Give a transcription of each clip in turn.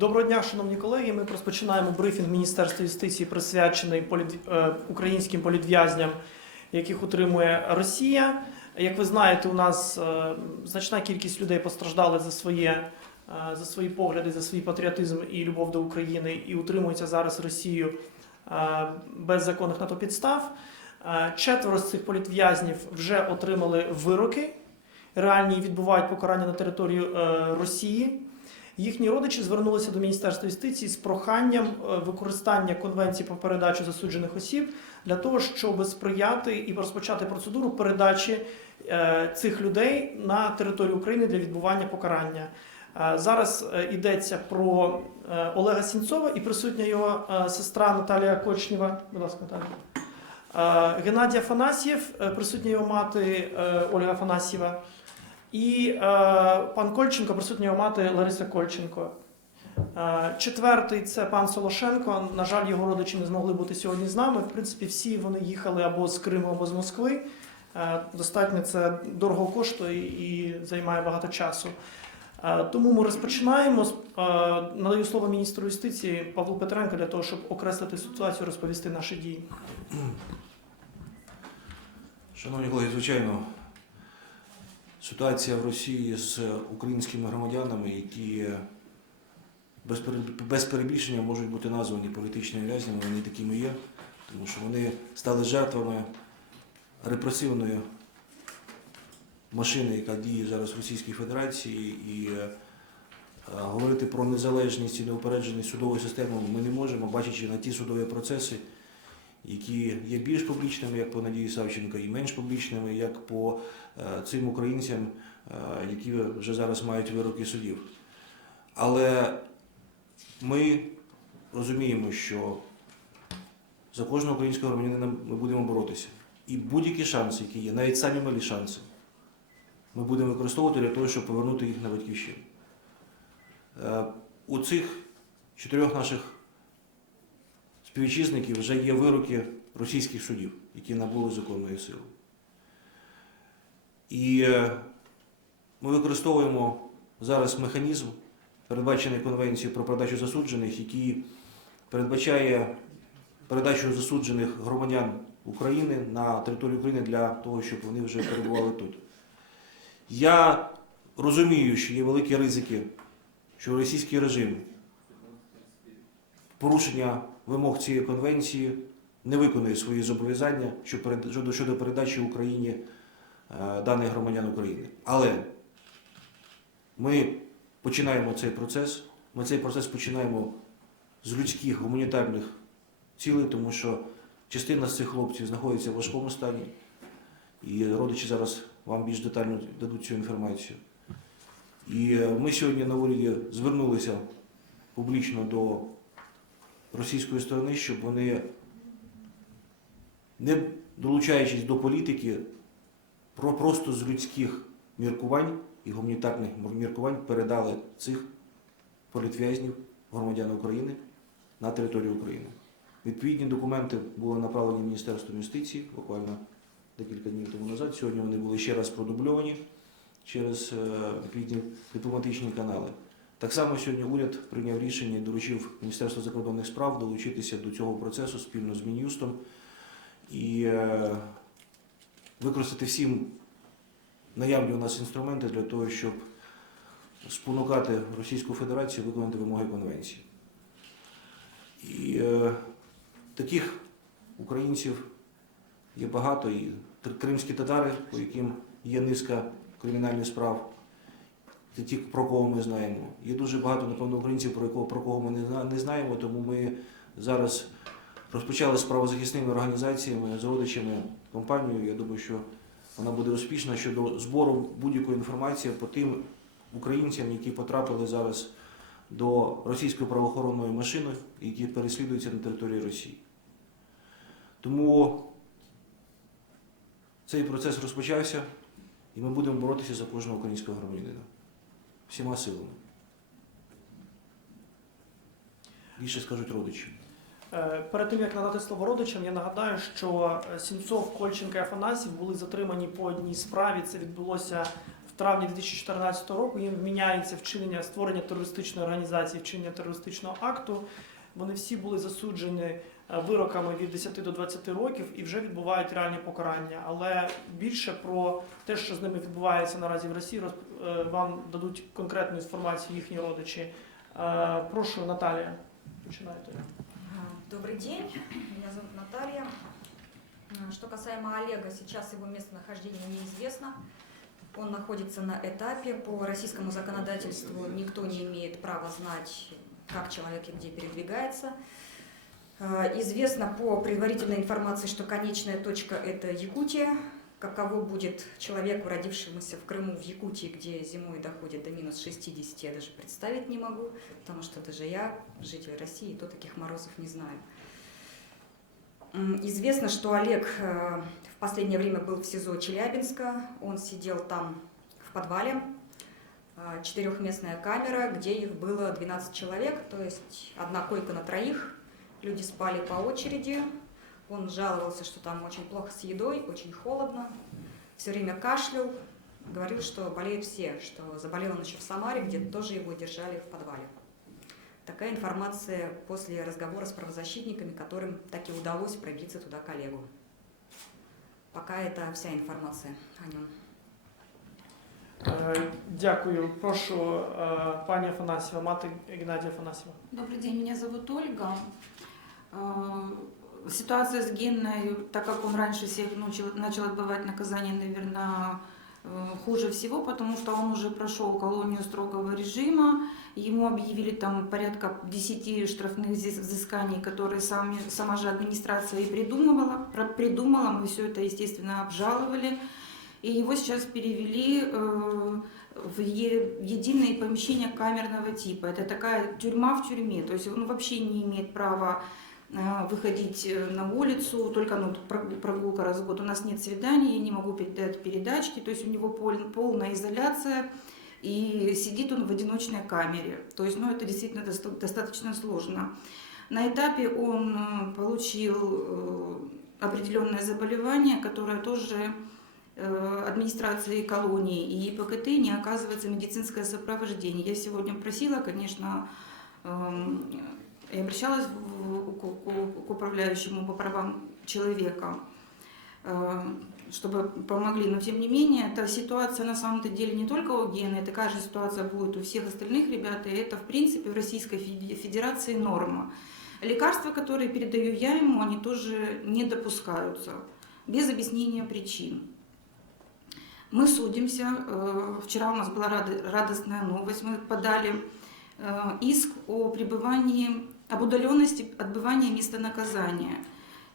Доброго дня, шановні колеги. Ми розпочинаємо брифінг Міністерства юстиції, присвячений політ... е, українським політв'язням, яких утримує Росія. Як ви знаєте, у нас е, значна кількість людей постраждали за своє. е, За свої погляди, за свій патріотизм і любов до України, і утримуються зараз Росією е, без законних на то підстав. Четверо з цих політв'язнів вже отримали вироки, реальні відбувають покарання на територію е, Росії. Їхні родичі звернулися до Міністерства юстиції з проханням е, використання конвенції про передачу засуджених осіб для того, щоб сприяти і розпочати процедуру передачі е, цих людей на територію України для відбування покарання. Е, Зараз йдеться про Олега Сінцова і присутня його сестра Наталія Кочнєва. Будь ласка, Наталія. Геннадій Афанасьєв, присутня його мати Ольга Афанасьєва. І е, пан Кольченко, присутня мати Лариса Кольченко. Е, четвертий це пан Солошенко. На жаль, його родичі не змогли бути сьогодні з нами. В принципі, всі вони їхали або з Криму, або з Москви. Е, достатньо це дорого коштує і займає багато часу. Е, тому ми розпочинаємо. Е, Надаю слово міністру юстиції Павлу Петренко для того, щоб окреслити ситуацію, розповісти наші дії. Шановні колеги, звичайно, ситуація в Росії з українськими громадянами, які без перебільшення можуть бути названі політичними в'язнями, вони такими є, тому що вони стали жертвами репресивної машини, яка діє зараз в Російській Федерації, і е, говорити про незалежність і неупередженість судової системи ми не можемо, бачачи на ті судові процеси, які є більш публічними, як по Надії Савченко, і менш публічними, як по е, цим українцям, е, які вже зараз мають вироки судів. Але ми розуміємо, що за кожного українського громадянина ми будемо боротися. І будь-які шанси, які є, навіть самі малі шанси, ми будемо використовувати для того, щоб повернути їх на батьківщину. Е, У цих чотирьох наших співвітчизників вже є вироки російських судів, які набули законної сили. І е, ми використовуємо зараз механізм, передбачений Конвенцією про передачу засуджених, який передбачає передачу засуджених громадян України на територію України для того, щоб вони вже перебували тут. Я розумію, що є великі ризики, що російський режим порушення вимог цієї конвенції не виконує свої зобов'язання щодо, передачі Україні е, даних громадян України. Але ми починаємо цей процес. Ми цей процес починаємо з людських гуманітарних цілей, тому що частина з цих хлопців знаходиться в важкому стані, і родичі зараз вам більш детально дадуть цю інформацію. І е, ми сьогодні на уряді звернулися публічно до російської сторони, щоб вони, не долучаючись до політики, про просто з людських міркувань і гуманітарних міркувань передали цих політв'язнів громадян України на територію України. Відповідні документи були направлені Міністерством юстиції буквально декілька днів тому назад. Сьогодні вони були ще раз продубльовані через е, відповідні дипломатичні канали. Так само сьогодні уряд прийняв рішення і доручив Міністерству закордонних справ долучитися до цього процесу спільно з Мін'юстом і е, використати всі наявні у нас інструменти для того, щоб спонукати Російську Федерацію виконати вимоги конвенції. І е, таких українців є багато, і кримські татари, по яким є низка кримінальних справ. Це ті, про кого ми знаємо. Є дуже багато, напевно, українців, про, якого, про кого ми не, не знаємо, тому ми зараз розпочали з правозахисними організаціями, з родичами компанію. Я думаю, що вона буде успішна щодо збору будь-якої інформації по тим українцям, які потрапили зараз до російської правоохоронної машини, які переслідуються на території Росії. Тому цей процес розпочався, і ми будемо боротися за кожного українського громадянина всіма силами. Більше скажуть родичі. Е, Перед тим як надати слово родичам, я нагадаю, що Сімцов, Сінцов, Кольченко і Афанасів були затримані по одній справі. Це відбулося в травні 2014 року їм вміняється вчинення створення терористичної організації, вчинення терористичного акту. Вони всі були засуджені е, вироками від 10 до 20 років і вже відбувають реальні покарання. Але більше про те, що з ними відбувається наразі в Росії, е, вам дадуть конкретну інформацію їхні родичі. Е, Прошу, Наталія, починайте. Добрый день, меня зовут Наталья. А, Что касаемо Олега, сейчас его местонахождение неизвестно. Он находится на этапе. По российскому законодательству никто не имеет права знать, как человек и где передвигается. А, Известно по предварительной информации, что конечная точка – это Якутия. Каково будет человеку, родившемуся в Крыму, в Якутии, где зимой доходит до минус 60, я даже представить не могу, потому что даже я, житель России, то таких морозов не знаю. Известно, что Олег э, в последнее время был в СИЗО Челябинска. Он сидел там в подвале. Э, Четырехместная камера, где их было 12 человек, то есть одна койка на троих. Люди спали по очереди. Он жаловался, что там очень плохо с едой, очень холодно, все время кашлял. Говорил, что болеют все, что заболел он еще в Самаре, где тоже его держали в подвале. Такая информация после разговора с правозащитниками, которым так и удалось пробиться туда коллегу. Пока это вся информация о нем. Е, Дякую. Прошу, е, пані Афанасьєва, мати Геннадія Афанасьєва. Добрый день, меня зовут Ольга. Э, Ситуация с Генной, так как он раньше всех начал, начал отбывать наказание, наверное, хуже всего, потому что он уже прошел колонию строгого режима, ему объявили там порядка 10 штрафных взис- взысканий, которые сами, сама же администрация и придумывала, про- придумала, мы все это, естественно, обжаловали, и его сейчас перевели э, в е- единые помещения камерного типа. Это такая тюрьма в тюрьме. То есть он вообще не имеет права э, выходить э, на улицу, только ну, про- прогулка раз в год. У нас нет свиданий, я не могу передать передачки, то есть у него пол- полная изоляция, и сидит он в одиночной камере. То есть, ну, это действительно доста- достаточно сложно. На этапе он получил определенное заболевание, которое тоже администрации колонии и ПКТ не оказывается медицинское сопровождение. Я сегодня просила, конечно, эм, и обращалась к, управляющему по правам человека, э, чтобы помогли. Но тем не менее, эта ситуация на самом-то деле не только у Гены, такая же ситуация будет у всех остальных ребят, и это в принципе в Российской Федерации норма. Лекарства, которые передаю я ему, они тоже не допускаются без объяснения причин. Мы судимся. э, Вчера у нас была рады- радостная новость. Мы подали э, иск о пребывании, об удаленности отбывания места наказания.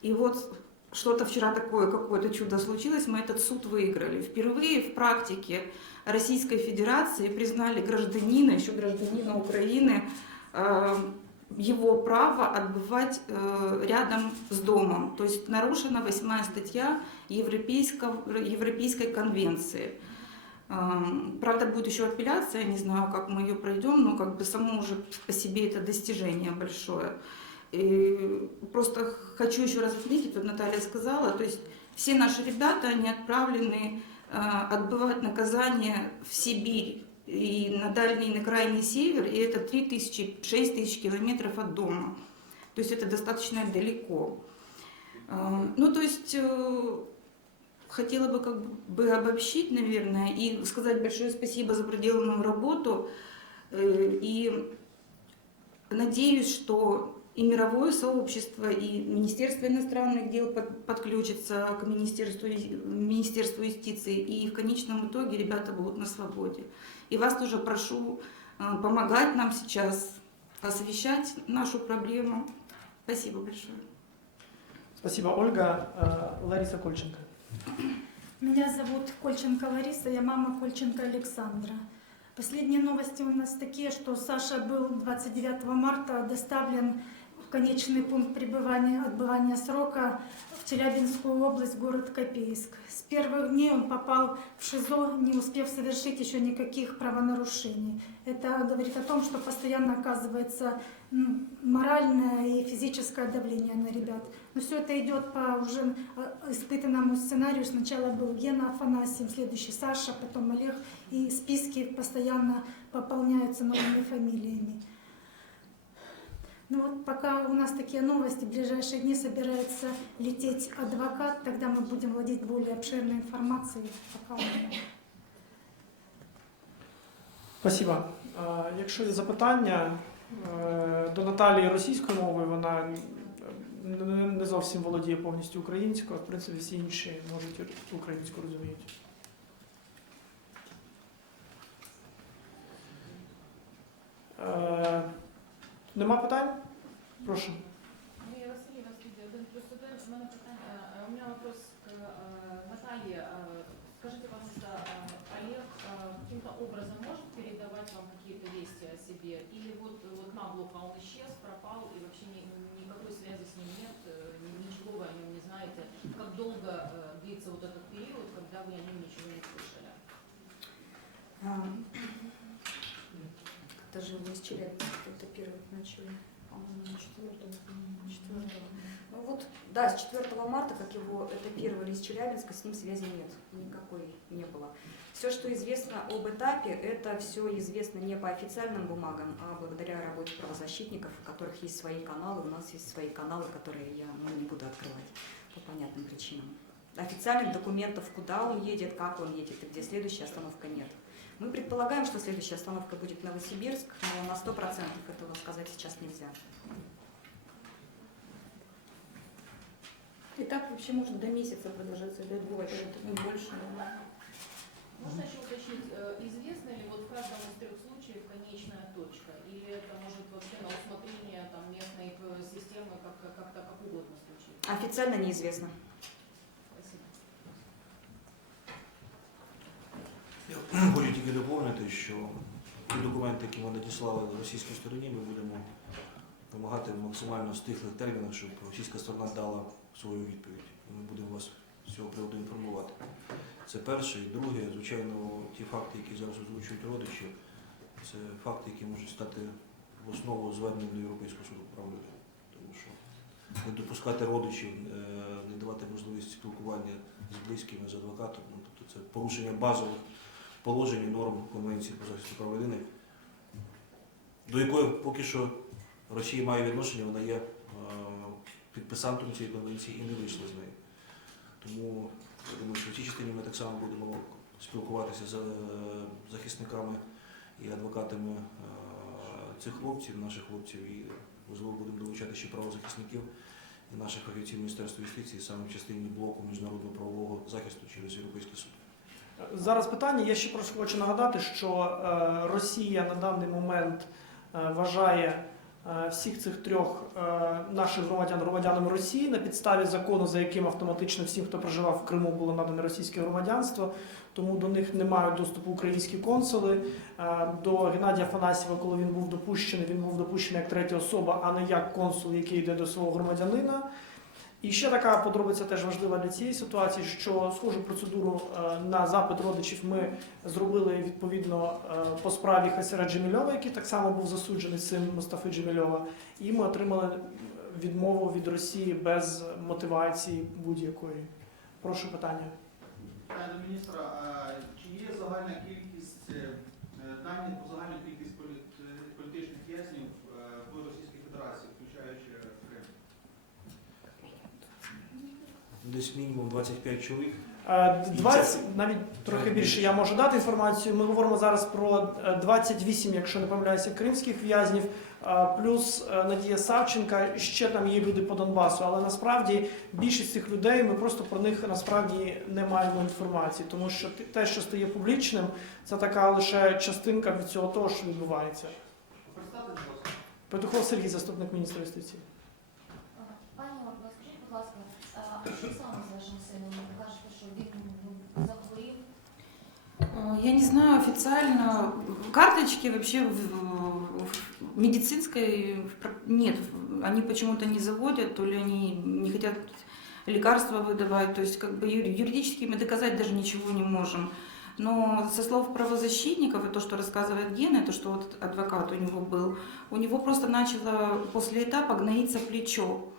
И вот что-то вчера такое, какое-то чудо случилось, мы этот суд выиграли. Впервые в практике Российской Федерации признали гражданина, еще гражданина Украины, э, его право отбывать э, рядом с домом. То есть нарушена восьмая статья Европейского, Европейской конвенции. Эм, Правда, будет еще апелляция, не знаю, как мы ее пройдем, но как бы само уже по себе это достижение большое. И просто хочу еще раз отметить, вот Наталья сказала, то есть все наши ребята, они отправлены э, отбывать наказание в Сибирь и на дальний, на крайний север, и это 3 тысячи, 6 тысяч километров от дома. То есть это достаточно далеко. Э, Ну, то есть э, хотела бы как бы обобщить, наверное, и сказать большое спасибо за проделанную работу. Э, И надеюсь, что и мировое сообщество, и Министерство иностранных дел под- подключится к Министерству, Министерству юстиции, и в конечном итоге ребята будут на свободе. И вас тоже прошу э, помогать нам сейчас, освещать нашу проблему. Спасибо большое. Спасибо, Ольга. Е, Лариса Кольченко. Меня зовут Кольченко Лариса, я мама Кольченко Александра. Последние новости у нас такие, что Саша был 29 марта доставлен конечный пункт пребывания, отбывания срока в Челябинскую область, город Копейск. С первых дней он попал в ШИЗО, не успев совершить еще никаких правонарушений. Это говорит о том, что постоянно оказывается м, моральное и физическое давление на ребят. Но все это идет по уже э, испытанному сценарию. Сначала был Гена Афанасьев, следующий Саша, потом Олег. И списки постоянно пополняются новыми фамилиями. Вот пока у нас такие новости, в ближайшие дни собирается лететь адвокат, тогда мы будем владеть более обширной информацией. Пока. Спасибо. Якщо є запитання е, до Наталії російською мовою, вона не- не зовсім володіє повністю українською, а в принципі всі інші можуть українську розуміють. Е, Нема питань? Прошу. Марія Васильівна, студія 1 плюс 1. У мене питання, е, у мене вопрос к е, Наталье. Е, Скажите, пожалуйста, э, Олег э, каким-то образом может передавать вам какие-то вести о себе? Или вот, вот наглухо он исчез, пропал, и вообще ни- никакой связи с ним нет, э, ни- ничего вы о нем не знаете? Как долго э, длится вот этот период, когда вы о нем ничего не слышали? А, Когда же мы из Челябинска это первый начали? По-моему, на четвертого. Четвертого. Ну вот, да, с 4 марта, как его этапировали из Челябинска, с ним связи нет, никакой не было. Все, что известно об этапе, это все известно не по официальным бумагам, а благодаря работе правозащитников, у которых есть свои каналы, у нас есть свои каналы, которые я ну, не буду открывать по понятным причинам. Официальных документов, куда он едет, как он едет и где следующая остановка нет. Мы предполагаем, что следующая остановка будет Новосибирск, но на 100% этого сказать сейчас нельзя. И так вообще может до месяца продолжаться, до двух, больше. да. Можно еще уточнить, э, известно ли вот в каждом из трех случаев конечная точка? Или это может вообще на усмотрение там, местной э, системы как- как-то как угодно случиться? Официально неизвестно. Хочу тільки доповнити, що ті документи, які ми надіслали російській стороні, ми будемо вимагати в максимально стихлих термінах, щоб російська сторона дала свою відповідь. Ми будемо вас з цього приводу інформувати. Це перше. І друге, звичайно, ті факти, які зараз озвучують родичі, це факти, які можуть стати в основу звернення до Європейського суду прав людини. Тому що не допускати родичів, е, не давати можливість спілкування з близькими, з адвокатом, ну, тобто це порушення базових положень і норм Конвенції про захист прав людини, до якої поки що Росія має відношення, вона є е, підписантом цієї конвенції і не вийшла з неї. Тому я думаю, що в цій частині ми так само будемо спілкуватися з е, захисниками і адвокатами е, цих хлопців, наших хлопців, і можливо будемо долучати ще правозахисників і наших фахівців Міністерства юстиції саме в частині блоку міжнародного правового захисту через Європейський суд. Зараз питання. Я ще просто хочу нагадати, що е, Росія на даний момент е, вважає е, всіх цих трьох наших громадян громадянами Росії на підставі закону, за яким автоматично всім, хто проживав в Криму, було надане російське громадянство. Тому до них не мають доступу українські консули. До Геннадія Афанасьєва, коли він був допущений, він був допущений як третя особа, а не як консул, який йде до свого громадянина. І ще така подробиця теж важлива для цієї ситуації, що схожу процедуру е, на запит родичів ми зробили відповідно е, по справі Хасіра Джемільова, який так само був засуджений син Мустафи Джемільова, і ми отримали відмову від Росії без мотивації будь-якої. Прошу питання. Пане міністра, чи є загальна кількість е, дані про загальну кількість політ- е, політичних в'язнів е, в Російській Федерації, включаючи Крим? Десь мінімум 25 чоловік. Е, 20, навіть трохи більше я можу дати інформацію. Ми говоримо зараз про е, 28, якщо не помиляюся, кримських в'язнів, е, плюс е, Надія Савченка. Ще там є люди по Донбасу, але насправді більшість цих людей ми просто про них насправді не маємо інформації, тому що те- те, що стає публічним, це така лише частинка від цього того, що відбувається. Представте. Петухов Сергій, заступник міністра юстиції. Я не знаю официально. Карточки вообще в, в медицинской нет. они почему-то не заводят, то ли они не хотят лекарства выдавать, то есть как бы юри- юридически мы доказать даже ничего не можем. Но со слов правозащитников, и то, что рассказывает Гена, это что вот адвокат у него был, у него просто начало после этапа гноиться плечо,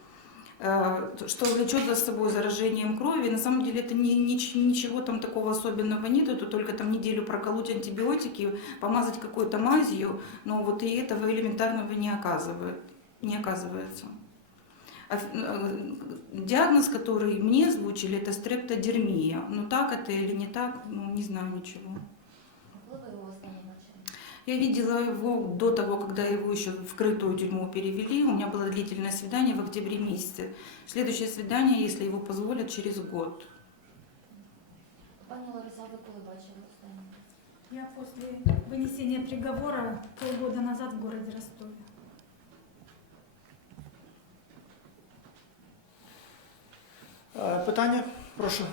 что влечет за собой заражением крови. На самом деле это не, нич- ничего там такого особенного нет, это только там неделю проколоть антибиотики, помазать какой-то мазью, но вот и этого элементарного не оказывает, не оказывается. А, э, Диагноз, который мне озвучили, это стрептодермия. Ну так это или не так, ну не знаю ничего. Коли ви його останнє бачили? Я видела его до того, когда его еще в крытую тюрьму перевели. У меня было длительное свидание в октябре месяце. Следующее свидание, если его позволят, через год. Пані Лариса, ви коли бачили останнє? Я после вынесения приговора полгода назад в городе Ростове. Е, Питання? Прошу.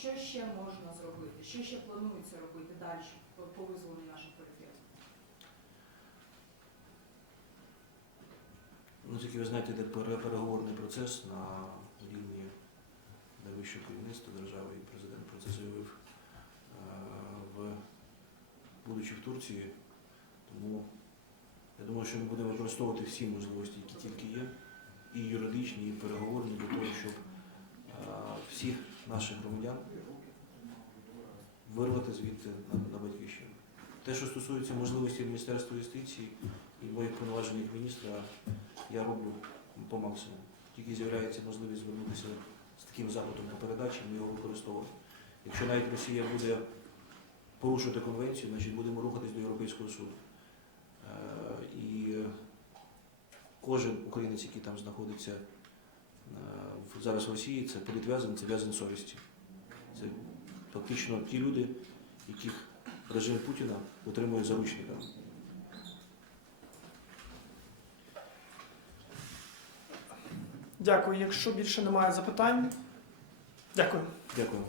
Що ще можна зробити? Що ще планується робити далі по, визволенню наших політв'язнів? Ну, тільки ви знаєте, де переговорний процес на рівні найвищого керівництва держави і президент про це заявив, е, в, будучи в Турції. Тому я думаю, що ми будемо використовувати всі можливості, які тільки є, і юридичні, і переговорні, для того, щоб е, всіх наших громадян вирвати звідти на, на батьківщину. Те, що стосується можливості Міністерства юстиції і моїх повноважень як міністра, я роблю по максимуму. Тільки з'являється можливість звернутися з таким запитом по передачі, ми його використовувати. Якщо навіть Росія буде порушувати конвенцію, значить будемо рухатись до Європейського суду. Е, І кожен українець, який там знаходиться зараз в Росії, це політв'язень, це в'язень совісті. Це фактично ті люди, яких режим Путіна отримує заручниками. Дякую. Якщо більше немає запитань. Дякую. Дякую.